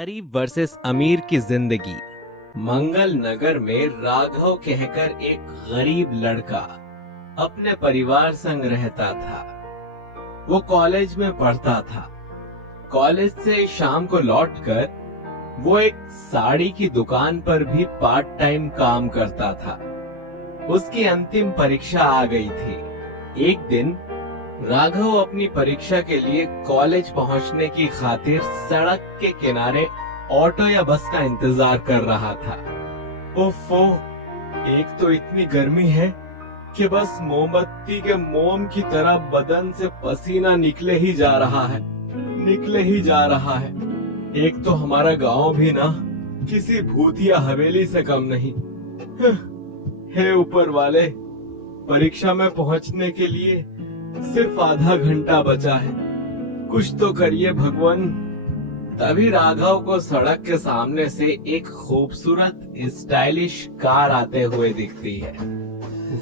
गरीब वर्सेस अमीर की जिंदगी। मंगल नगर में राघव कहकर एक गरीब लड़का अपने परिवार संग रहता था। वो कॉलेज में पढ़ता था। कॉलेज से शाम को लौटकर वो एक साड़ी की दुकान पर भी पार्ट टाइम काम करता था। उसकी अंतिम परीक्षा आ गई थी। एक दिन राघव अपनी परीक्षा के लिए कॉलेज पहुंचने की खातिर सड़क के किनारे ऑटो या बस का इंतजार कर रहा था। ओफो, एक तो इतनी गर्मी है कि बस मोमबत्ती के मोम की तरह बदन से पसीना निकले ही जा रहा है। एक तो हमारा गांव भी ना किसी भूतिया हवेली से कम नहीं। हे ऊपर वाले, परीक्षा में पहुंचने के लिए सिर्फ आधा घंटा बचा है, कुछ तो करिए भगवान। तभी राघव को सड़क के सामने से एक खूबसूरत स्टाइलिश कार आते हुए दिखती है।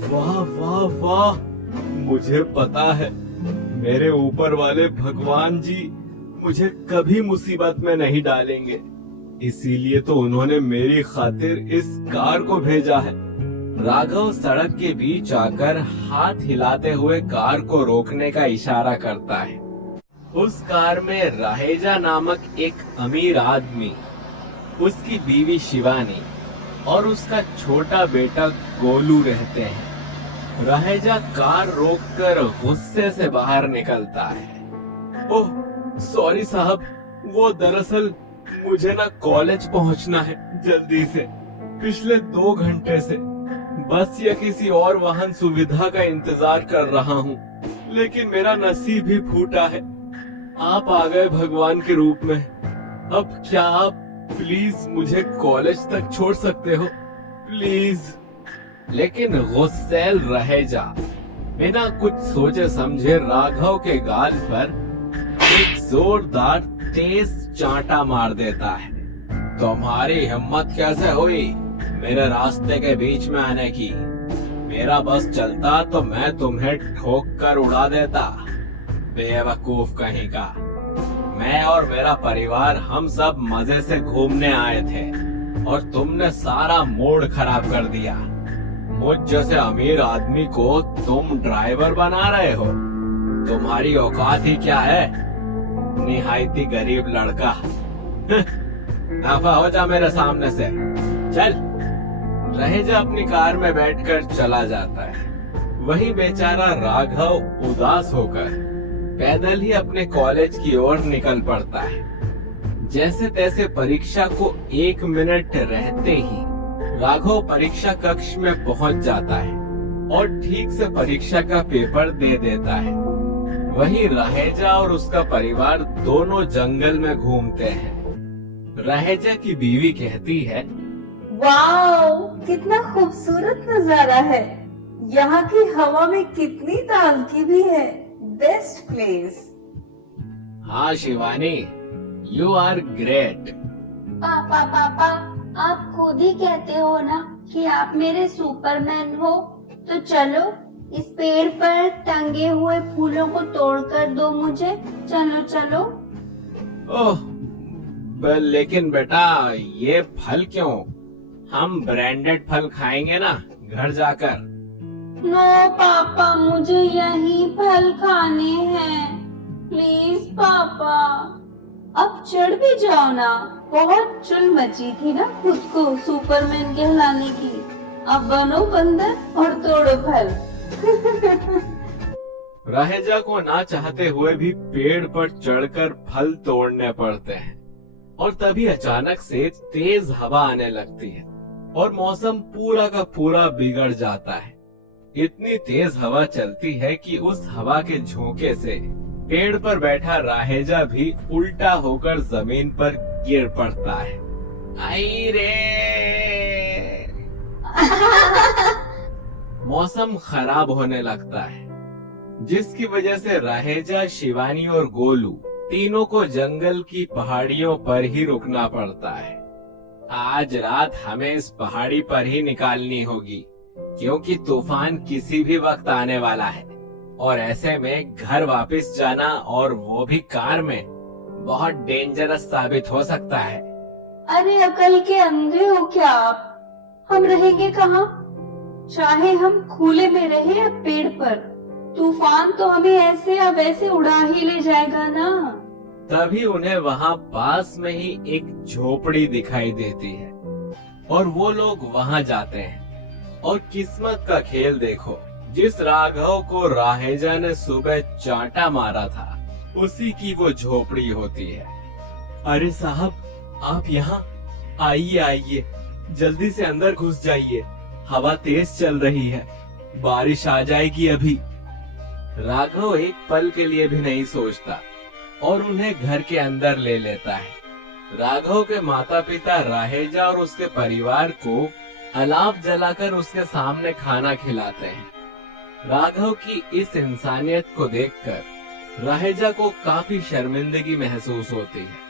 वाह वाह वाह, मुझे पता है मेरे ऊपर वाले भगवान जी मुझे कभी मुसीबत में नहीं डालेंगे, इसीलिए तो उन्होंने मेरी खातिर इस कार को भेजा है। राघव सड़क के बीच आकर हाथ हिलाते हुए कार को रोकने का इशारा करता है। उस कार में रहेजा नामक एक अमीर आदमी, उसकी बीवी शिवानी और उसका छोटा बेटा गोलू रहते हैं। रहेजा कार रोककर गुस्से से बाहर निकलता है। ओह सॉरी साहब, वो दरअसल मुझे ना कॉलेज पहुंचना है जल्दी से। पिछले 2 घंटे से बस या किसी और वाहन सुविधा का इंतजार कर रहा हूँ, लेकिन मेरा नसीब ही फूटा है। आप आ गए भगवान के रूप में। अब क्या आप प्लीज मुझे कॉलेज तक छोड़ सकते हो प्लीज? लेकिन गुस्सैल रहेजा बिना कुछ सोचे समझे राघव के गाल पर एक जोरदार तेज चांटा मार देता है। तुम्हारी हिम्मत कैसे हुई मेरे रास्ते के बीच में आने की? मेरा बस चलता तो मैं तुम्हें ठोक कर उड़ा देता। बेवकूफ कहीं का। मैं और मेरा परिवार हम सब मजे से घूमने आए थे और तुमने सारा मूड खराब कर दिया। मुझ जैसे अमीर आदमी को तुम ड्राइवर बना रहे हो? तुम्हारी औकात ही क्या है? निहायती गरीब लड़का। दफा हो जा मेरे सामने से, चल। रहेजा अपनी कार में बैठकर चला जाता है। वही बेचारा राघव उदास होकर पैदल ही अपने कॉलेज की ओर निकल पड़ता है। जैसे तैसे परीक्षा को 1 मिनट रहते ही राघव परीक्षा कक्ष में पहुंच जाता है और ठीक से परीक्षा का पेपर दे देता है। वही रहेजा और उसका परिवार दोनों जंगल में घूमते हैं। रहेजा की बीवी कहती है, वाओ, कितना खूबसूरत नजारा है। यहाँ की हवा में कितनी ताजगी भी है। Best place. हाँ शिवानी, यू आर ग्रेट। पापा पापा, आप खुद ही कहते हो ना कि आप मेरे सुपरमैन हो, तो चलो इस पेड़ पर टंगे हुए फूलों को तोड़कर दो मुझे। चलो चलो। ओह, लेकिन बेटा ये फल क्यों? हम ब्रांडेड फल खाएंगे ना घर जाकर। नो पापा, मुझे यही फल खाने हैं। प्लीज पापा। अब चढ़ भी जाओ ना। बहुत चुल मची थी ना खुद को सुपरमैन कहलाने की। अब बनो बंदर और तोड़ो फल। रहेजा को ना चाहते हुए भी पेड़ पर चढ़कर फल तोड़ने पड़ते हैं और तभी अचानक से तेज हवा आने लगती है और मौसम पूरा का पूरा बिगड़ जाता है। इतनी तेज हवा चलती है कि उस हवा के झोंके से पेड़ पर बैठा रहेजा भी उल्टा होकर जमीन पर गिर पड़ता है। आई रे! मौसम खराब होने लगता है, जिसकी वजह से रहेजा, शिवानी और गोलू तीनों को जंगल की पहाड़ियों पर ही रुकना पड़ता है। आज रात हमें इस पहाड़ी पर ही निकालनी होगी, क्योंकि तूफान किसी भी वक्त आने वाला है और ऐसे में घर वापस जाना और वो भी कार में बहुत डेंजरस साबित हो सकता है। अरे अकल के अंधे हो क्या आप? हम रहेंगे कहाँ? चाहे हम खुले में रहे या पेड़ पर, तूफान तो हमें ऐसे या वैसे उड़ा ही ले जाएगा ना। तभी उन्हें वहां पास में ही एक झोपड़ी दिखाई देती है और वो लोग वहां जाते हैं। और किस्मत का खेल देखो, जिस राघव को राहेजा ने सुबह चांटा मारा था उसी की वो झोपड़ी होती है। अरे साहब, आप यहाँ आइए आइए, जल्दी से अंदर घुस जाइए, हवा तेज चल रही है, बारिश आ जाएगी अभी। राघव एक पल के लिए भी नहीं सोचता और उन्हें घर के अंदर ले लेता है। राघव के माता पिता राहेजा और उसके परिवार को अलाव जलाकर उसके सामने खाना खिलाते हैं। राघव की इस इंसानियत को देखकर राहेजा को काफी शर्मिंदगी महसूस होती है।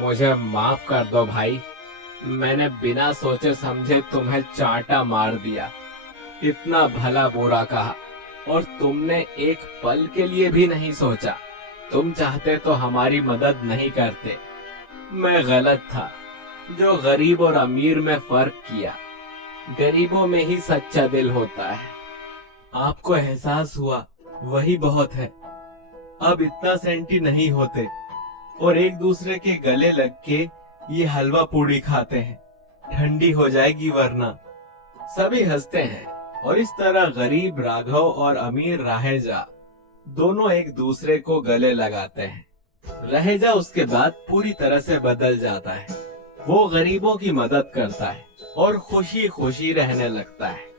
मुझे माफ कर दो भाई, मैंने बिना सोचे समझे तुम्हें चांटा मार दिया, इतना भला बुरा कहा और तुमने एक पल के लिए भी नहीं सोचा। तुम चाहते तो हमारी मदद नहीं करते। मैं गलत था जो गरीब और अमीर में फर्क किया। गरीबों में ही सच्चा दिल होता है। आपको एहसास हुआ, वही बहुत है। अब इतना सेंटी नहीं होते और एक दूसरे के गले लग के ये हलवा पूड़ी खाते हैं, ठंडी हो जाएगी वरना। सभी हंसते हैं और इस तरह गरीब राघव और अमीर राहेजा दोनों एक दूसरे को गले लगाते हैं। राहेजा उसके बाद पूरी तरह से बदल जाता है। वो गरीबों की मदद करता है और खुशी खुशी रहने लगता है।